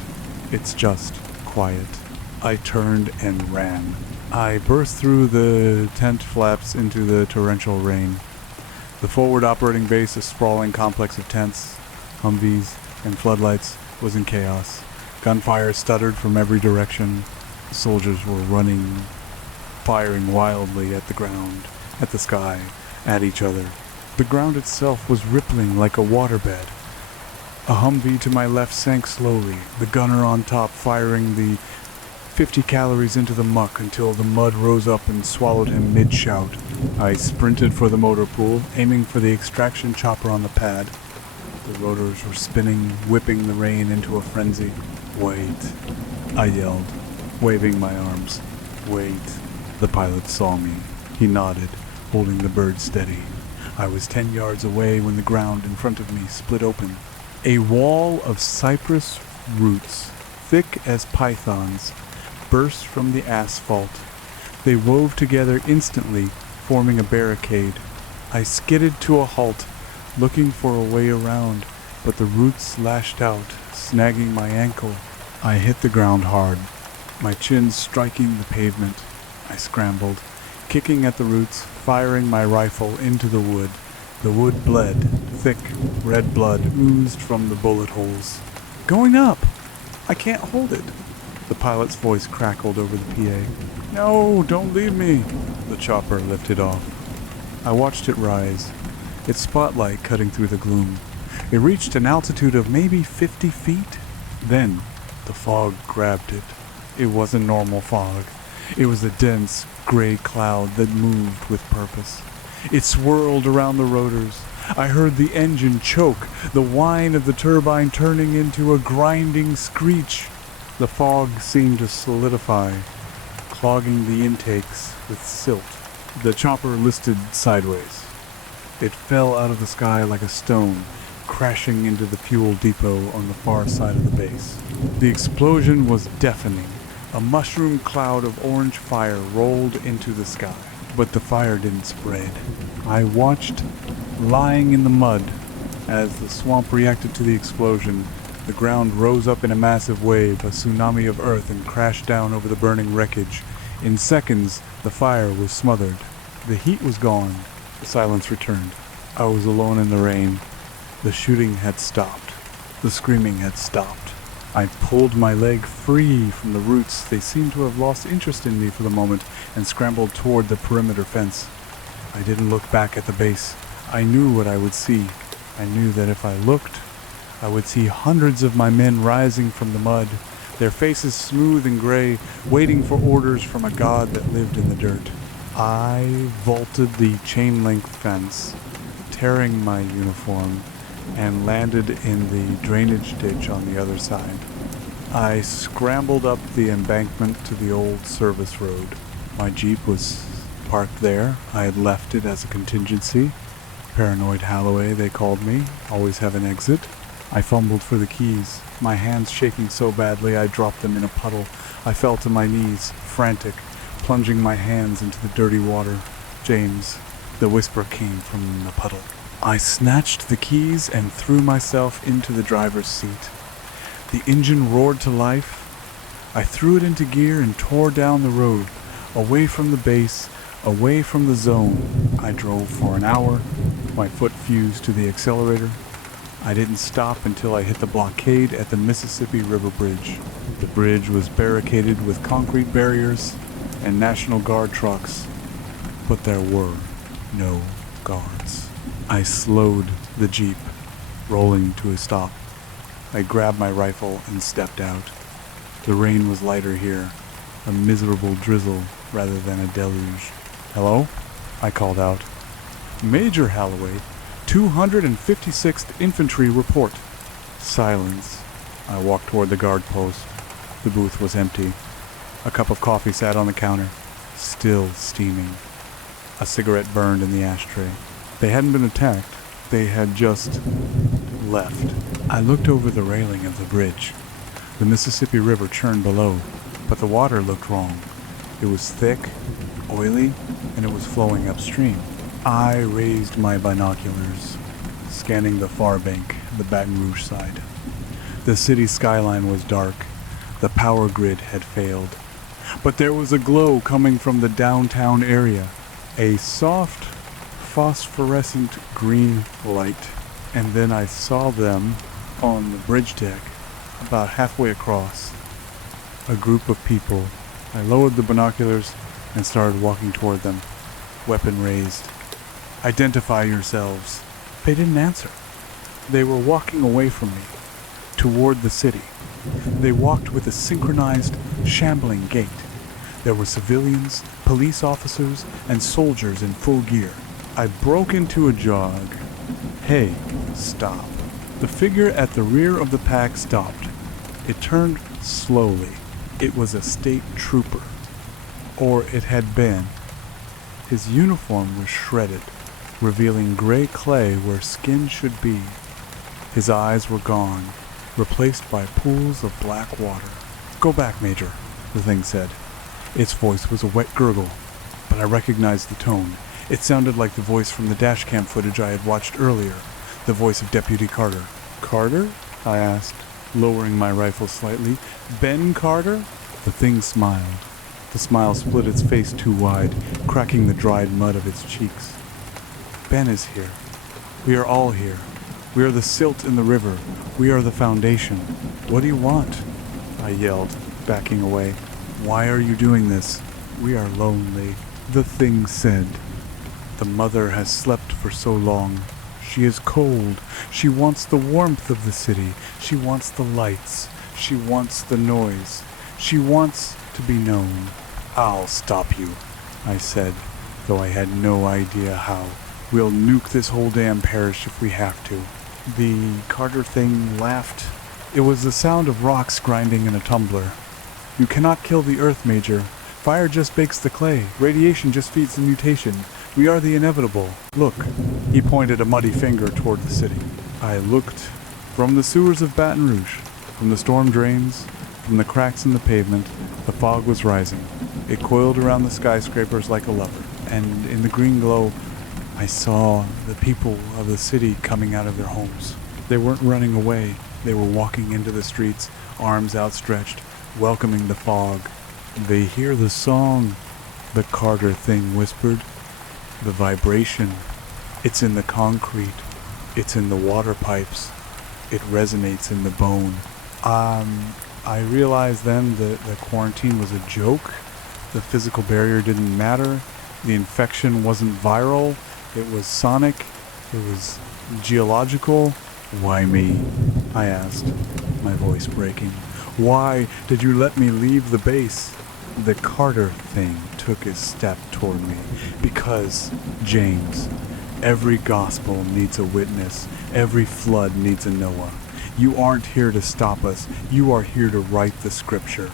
It's just quiet." I turned and ran. I burst through the tent flaps into the torrential rain. The forward operating base, a sprawling complex of tents, Humvees, and floodlights, was in chaos. Gunfire stuttered from every direction. Soldiers were running, firing wildly at the ground, at the sky, at each other. The ground itself was rippling like a waterbed. A Humvee to my left sank slowly, the gunner on top firing the 50 calories into the muck until the mud rose up and swallowed him mid-shout. I sprinted for the motor pool, aiming for the extraction chopper on the pad. The rotors were spinning, whipping the rain into a frenzy. "Wait," I yelled, waving my arms. "Wait." The pilot saw me. He nodded, holding the bird steady. I was 10 yards away when the ground in front of me split open. A wall of cypress roots, thick as pythons, burst from the asphalt. They wove together instantly, forming a barricade. I skidded to a halt, looking for a way around, but the roots lashed out, snagging my ankle. I hit the ground hard, my chin striking the pavement. I scrambled, kicking at the roots, firing my rifle into the wood. The wood bled. Thick, red blood oozed from the bullet holes. "Going up! I can't hold it!" The pilot's voice crackled over the PA. "No, don't leave me!" The chopper lifted off. I watched it rise, its spotlight cutting through the gloom. It reached an altitude of maybe 50 feet. Then, the fog grabbed it. It wasn't normal fog. It was a dense, gray cloud that moved with purpose. It swirled around the rotors. I heard the engine choke, the whine of the turbine turning into a grinding screech. The fog seemed to solidify, clogging the intakes with silt. The chopper listed sideways. It fell out of the sky like a stone, crashing into the fuel depot on the far side of the base. The explosion was deafening. A mushroom cloud of orange fire rolled into the sky, but the fire didn't spread. I watched, lying in the mud, as the swamp reacted to the explosion. The ground rose up in a massive wave, a tsunami of earth, and crashed down over the burning wreckage. In seconds, the fire was smothered. The heat was gone. The silence returned. I was alone in the rain. The shooting had stopped. The screaming had stopped. I pulled my leg free from the roots. They seemed to have lost interest in me for the moment and scrambled toward the perimeter fence. I didn't look back at the base. I knew what I would see. I knew that if I looked, I would see hundreds of my men rising from the mud, their faces smooth and gray, waiting for orders from a god that lived in the dirt. I vaulted the chain-link fence, tearing my uniform, and landed in the drainage ditch on the other side. I scrambled up the embankment to the old service road. My Jeep was parked there. I had left it as a contingency. Paranoid Halloway, they called me. Always have an exit. I fumbled for the keys, my hands shaking so badly I dropped them in a puddle. I fell to my knees, frantic, plunging my hands into the dirty water. "James," the whisper came from the puddle. I snatched the keys and threw myself into the driver's seat. The engine roared to life. I threw it into gear and tore down the road, away from the base, away from the zone. I drove for an hour, my foot fused to the accelerator. I didn't stop until I hit the blockade at the Mississippi River Bridge. The bridge was barricaded with concrete barriers and National Guard trucks, but there were no guards. I slowed the Jeep, rolling to a stop. I grabbed my rifle and stepped out. The rain was lighter here, a miserable drizzle rather than a deluge. "Hello?" I called out. "Major Halloway, 256th Infantry report." Silence. I walked toward the guard post. The booth was empty. A cup of coffee sat on the counter, still steaming. A cigarette burned in the ashtray. They hadn't been attacked. They had just left. I looked over the railing of the bridge. The Mississippi River churned below, but the water looked wrong. It was thick, oily, and it was flowing upstream. I raised my binoculars, scanning the far bank, the Baton Rouge side. The city skyline was dark. The power grid had failed. But there was a glow coming from the downtown area. A soft, phosphorescent green light. And then I saw them on the bridge deck, about halfway across. A group of people. I lowered the binoculars and started walking toward them, weapon raised. "Identify yourselves." They didn't answer. They were walking away from me, toward the city. They walked with a synchronized, shambling gait. There were civilians, police officers, and soldiers in full gear. I broke into a jog. Hey, stop. The figure at the rear of the pack stopped. It turned slowly. It was a state trooper. Or it had been. His uniform was shredded, revealing gray clay where skin should be. His eyes were gone, replaced by pools of black water. "Go back, Major," the thing said. Its voice was a wet gurgle, but I recognized the tone. It sounded like the voice from the dashcam footage I had watched earlier, the voice of Deputy Carter. "Carter?" I asked, lowering my rifle slightly. "Ben Carter?" The thing smiled. The smile split its face too wide, cracking the dried mud of its cheeks. "Ben is here. We are all here. We are the silt in the river. We are the foundation. What do you want?" I yelled, backing away. "Why are you doing this?" "We are lonely," the thing said. "The mother has slept for so long. She is cold. She wants the warmth of the city. She wants the lights. She wants the noise. She wants to be known." "I'll stop you," I said, though I had no idea how. "We'll nuke this whole damn parish if we have to." The Carter thing laughed. It was the sound of rocks grinding in a tumbler. "You cannot kill the earth, Major. Fire just bakes the clay. Radiation just feeds the mutation. We are the inevitable. Look." He pointed a muddy finger toward the city. I looked. From the sewers of Baton Rouge, from the storm drains, from the cracks in the pavement, the fog was rising. It coiled around the skyscrapers like a lever, and in the green glow, I saw the people of the city coming out of their homes. They weren't running away. They were walking into the streets, arms outstretched, welcoming the fog. "They hear the song," the Carter thing whispered. "The vibration. It's in the concrete. It's in the water pipes. It resonates in the bone." I realized then that the quarantine was a joke. The physical barrier didn't matter. The infection wasn't viral. It was sonic. It was geological. "Why me?" I asked, my voice breaking. "Why did you let me leave the base?" The Carter thing took a step toward me. "Because, James, every gospel needs a witness. Every flood needs a Noah. You aren't here to stop us. You are here to write the scripture."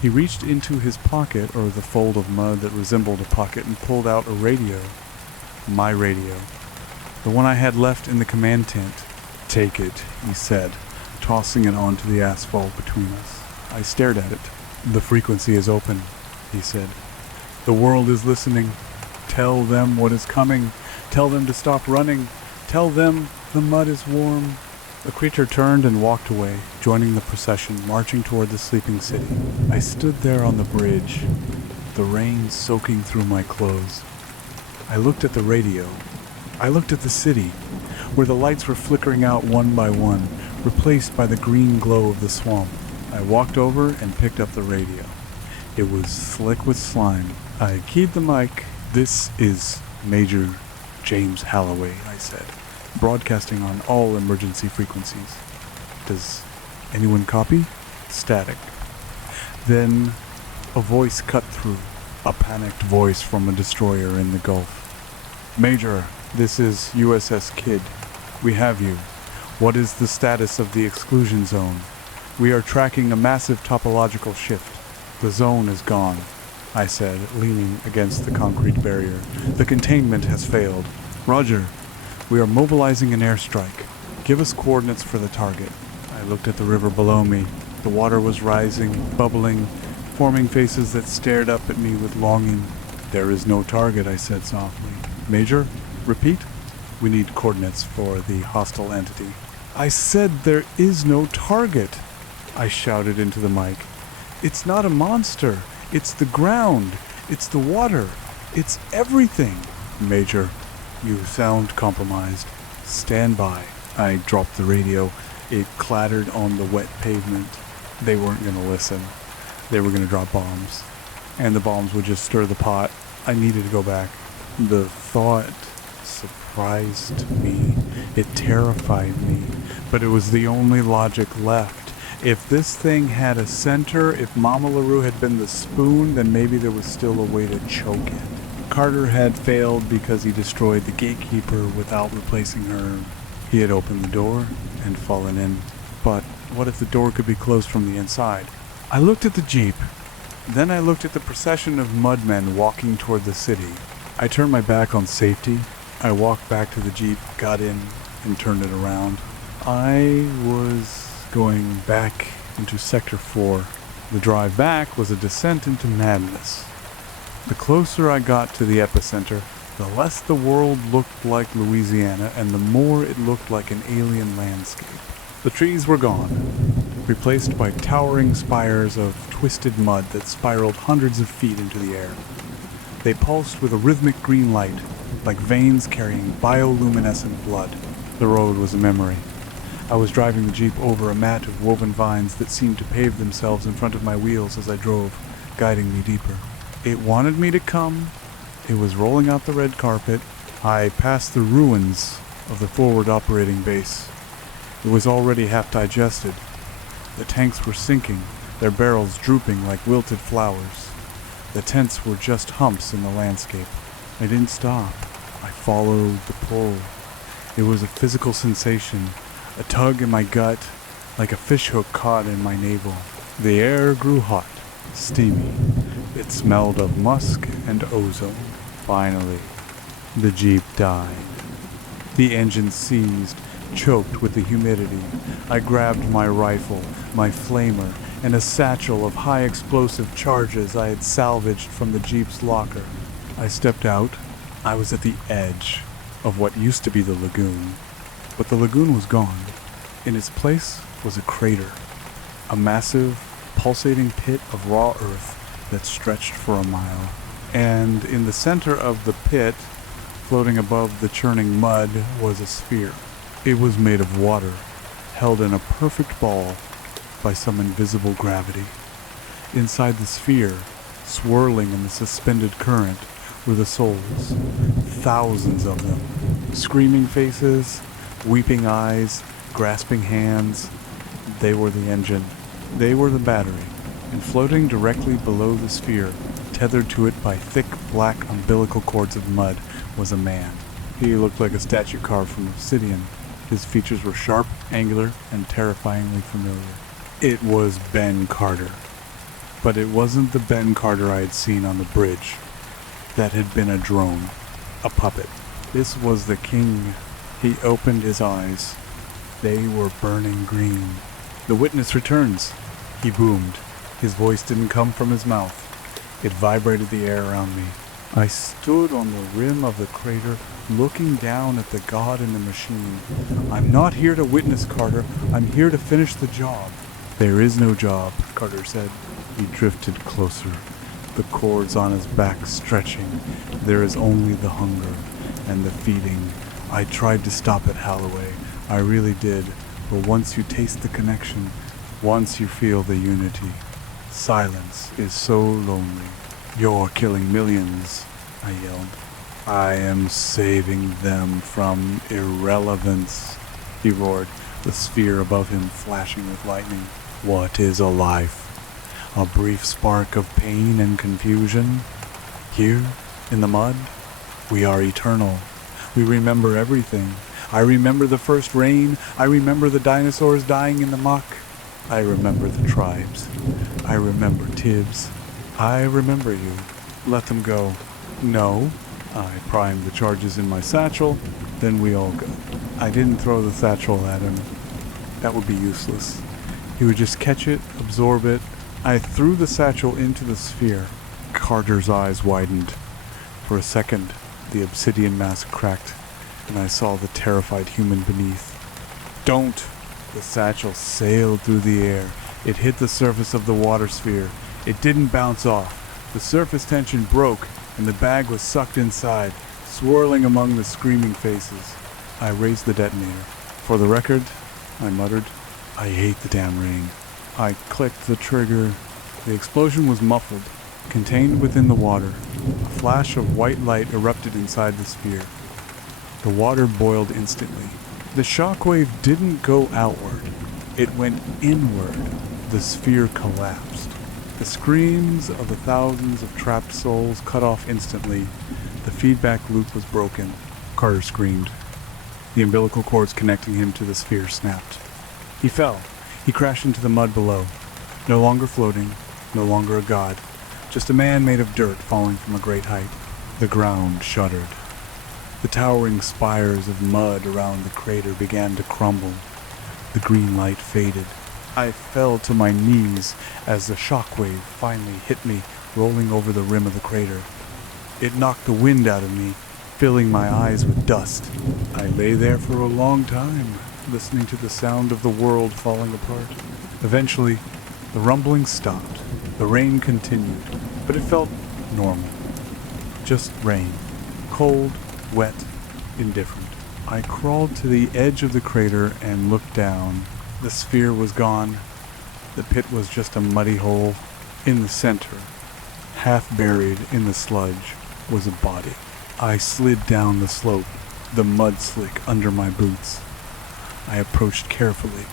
He reached into his pocket, or the fold of mud that resembled a pocket, and pulled out a radio. My radio. The one I had left in the command tent. "Take it," he said, tossing it onto the asphalt between us. I stared at it. "The frequency is open," he said. "The world is listening. Tell them what is coming. Tell them to stop running. Tell them the mud is warm." The creature turned and walked away, joining the procession, marching toward the sleeping city. I stood there on the bridge, the rain soaking through my clothes. I looked at the radio. I looked at the city, where the lights were flickering out one by one, replaced by the green glow of the swamp. I walked over and picked up the radio. It was slick with slime. I keyed the mic. "This is Major James Halloway," I said, broadcasting on all emergency frequencies. "Does anyone copy?" Static. Then a voice cut through, a panicked voice from a destroyer in the Gulf. "Major, this is USS Kidd. We have you. What is the status of the exclusion zone? We are tracking a massive topological shift. The zone is gone," I said, leaning against the concrete barrier. "The containment has failed." "Roger. We are mobilizing an airstrike. Give us coordinates for the target." I looked at the river below me. The water was rising, bubbling, forming faces that stared up at me with longing. "There is no target," I said softly. "Major, repeat." "We need coordinates for the hostile entity." "I said there is no target," I shouted into the mic. "It's not a monster. It's the ground. It's the water. It's everything." "Major, you sound compromised. Stand by." I dropped the radio. It clattered on the wet pavement. They weren't going to listen. They were going to drop bombs. And the bombs would just stir the pot. I needed to go back. The thought surprised me. It terrified me, but it was the only logic left. If this thing had a center, if Mama LaRue had been the spoon, then maybe there was still a way to choke it. Carter had failed because he destroyed the gatekeeper without replacing her. He had opened the door and fallen in. But what if the door could be closed from the inside? I looked at the Jeep. Then I looked at the procession of mudmen walking toward the city. I turned my back on safety. I walked back to the Jeep, got in, and turned it around. I was going back into Sector 4. The drive back was a descent into madness. The closer I got to the epicenter, the less the world looked like Louisiana, and the more it looked like an alien landscape. The trees were gone, replaced by towering spires of twisted mud that spiraled hundreds of feet into the air. They pulsed with a rhythmic green light, like veins carrying bioluminescent blood. The road was a memory. I was driving the Jeep over a mat of woven vines that seemed to pave themselves in front of my wheels as I drove, guiding me deeper. It wanted me to come. It was rolling out the red carpet. I passed the ruins of the forward operating base. It was already half digested. The tanks were sinking, their barrels drooping like wilted flowers. The tents were just humps in the landscape. I didn't stop. I followed the pull. It was a physical sensation, a tug in my gut, like a fishhook caught in my navel. The air grew hot, steamy. It smelled of musk and ozone. Finally, the Jeep died. The engine seized, choked with the humidity. I grabbed my rifle, my flamer, and a satchel of high explosive charges I had salvaged from the Jeep's locker. I stepped out. I was at the edge of what used to be the lagoon, but the lagoon was gone. In its place was a crater, a massive, pulsating pit of raw earth that stretched for a mile. And in the center of the pit, floating above the churning mud, was a sphere. It was made of water, held in a perfect ball by some invisible gravity. Inside the sphere, swirling in the suspended current, were the souls, thousands of them, screaming faces, weeping eyes, grasping hands. They were the engine. They were the battery. And floating directly below the sphere, tethered to it by thick black umbilical cords of mud, was a man. He looked like a statue carved from obsidian. His features were sharp, angular, and terrifyingly familiar. It was Ben Carter. But it wasn't the Ben Carter I had seen on the bridge. That had been a drone, a puppet. This was the king. He opened his eyes. They were burning green. "The witness returns," he boomed. His voice didn't come from his mouth. It vibrated the air around me. I stood on the rim of the crater, looking down at the god in the machine. "I'm not here to witness, Carter. I'm here to finish the job." "There is no job," Carter said. He drifted closer, the cords on his back stretching. "There is only the hunger and the feeding. I tried to stop at Holloway. I really did. But once you taste the connection, once you feel the unity, silence is so lonely." "You're killing millions," I yelled. "I am saving them from irrelevance," he roared, the sphere above him flashing with lightning. "What is a life? A brief spark of pain and confusion? Here, in the mud, we are eternal. We remember everything. I remember the first rain. I remember the dinosaurs dying in the muck. I remember the tribes. I remember Tibbs. I remember you. Let them go." "No." I primed the charges in my satchel, then we all go. I didn't throw the satchel at him. That would be useless. He would just catch it, absorb it. I threw the satchel into the sphere. Carter's eyes widened. For a second, the obsidian mask cracked, and I saw the terrified human beneath. "Don't!" The satchel sailed through the air. It hit the surface of the water sphere. It didn't bounce off. The surface tension broke, and the bag was sucked inside, swirling among the screaming faces. I raised the detonator. "For the record," I muttered, "I hate the damn rain." I clicked the trigger. The explosion was muffled, contained within the water. A flash of white light erupted inside the sphere. The water boiled instantly. The shockwave didn't go outward. It went inward. The sphere collapsed. The screams of the thousands of trapped souls cut off instantly. The feedback loop was broken. Carter screamed. The umbilical cords connecting him to the sphere snapped. He fell. He crashed into the mud below. No longer floating, no longer a god. Just a man made of dirt falling from a great height. The ground shuddered. The towering spires of mud around the crater began to crumble. The green light faded. I fell to my knees as the shockwave finally hit me, rolling over the rim of the crater. It knocked the wind out of me, filling my eyes with dust. I lay there for a long time, listening to the sound of the world falling apart. Eventually, the rumbling stopped. The rain continued, but it felt normal. Just rain. Cold, wet, indifferent. I crawled to the edge of the crater and looked down. The sphere was gone. The pit was just a muddy hole. In the center, half buried in the sludge, was a body. I slid down the slope, the mud slick under my boots. I approached carefully,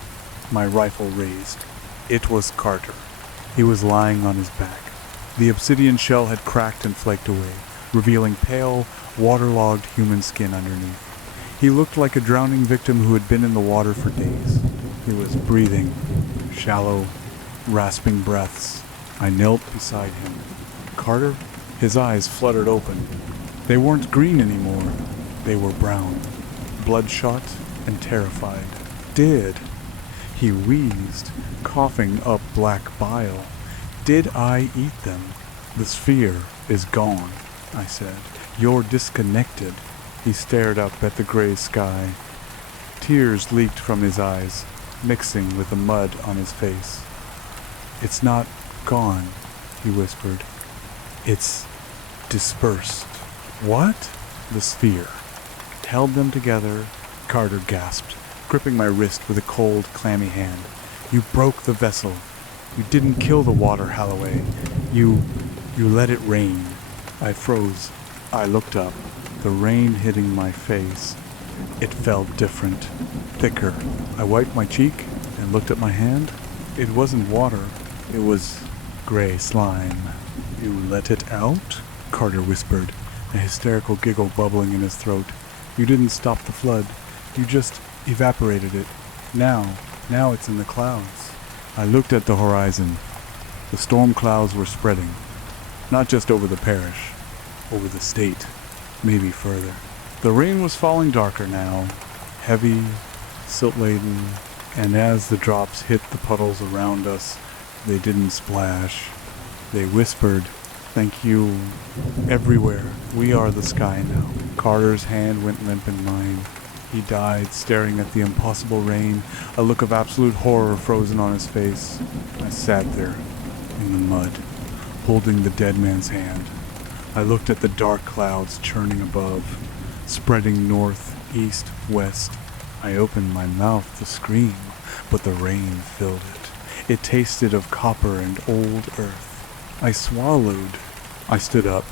my rifle raised. It was Carter. He was lying on his back. The obsidian shell had cracked and flaked away, revealing pale, waterlogged human skin underneath. He looked like a drowning victim who had been in the water for days. He was breathing, shallow, rasping breaths. I knelt beside him. Carter? His eyes fluttered open. They weren't green anymore. They were brown, bloodshot and terrified. Did? He wheezed, coughing up black bile. Did I eat them? The sphere is gone, I said. You're disconnected. He stared up at the gray sky. Tears leaked from his eyes, mixing with the mud on his face. It's not gone, he whispered. It's dispersed. What? The sphere. It held them together. Carter gasped, gripping my wrist with a cold, clammy hand. You broke the vessel. You didn't kill the water, Holloway. You let it rain. I froze. I looked up, the rain hitting my face. It felt different, thicker. I wiped my cheek and looked at my hand. It wasn't water. It was gray slime. You let it out? Carter whispered, a hysterical giggle bubbling in his throat. You didn't stop the flood. You just evaporated it. Now it's in the clouds. I looked at the horizon. The storm clouds were spreading, not just over the parish, over the state, maybe further. The rain was falling darker now, heavy, silt-laden, and as the drops hit the puddles around us, they didn't splash. They whispered, "Thank you," everywhere. We are the sky now. Carter's hand went limp in mine. He died, staring at the impossible rain, a look of absolute horror frozen on his face. I sat there, in the mud, holding the dead man's hand. I looked at the dark clouds churning above, spreading north, east, west. I opened my mouth to scream, but the rain filled it. It tasted of copper and old earth. I swallowed. I stood up.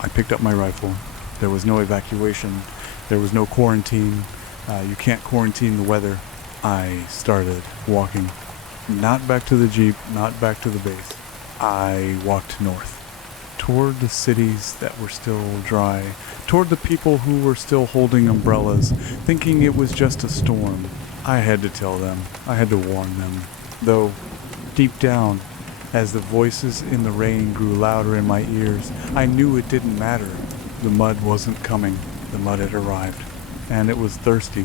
I picked up my rifle. There was no evacuation. There was no quarantine. You can't quarantine the weather. I started walking. Not back to the Jeep, not back to the base. I walked north, toward the cities that were still dry, toward the people who were still holding umbrellas, thinking it was just a storm. I had to tell them. I had to warn them. Though, deep down, as the voices in the rain grew louder in my ears, I knew it didn't matter. The mud wasn't coming. The mud had arrived, and it was thirsty.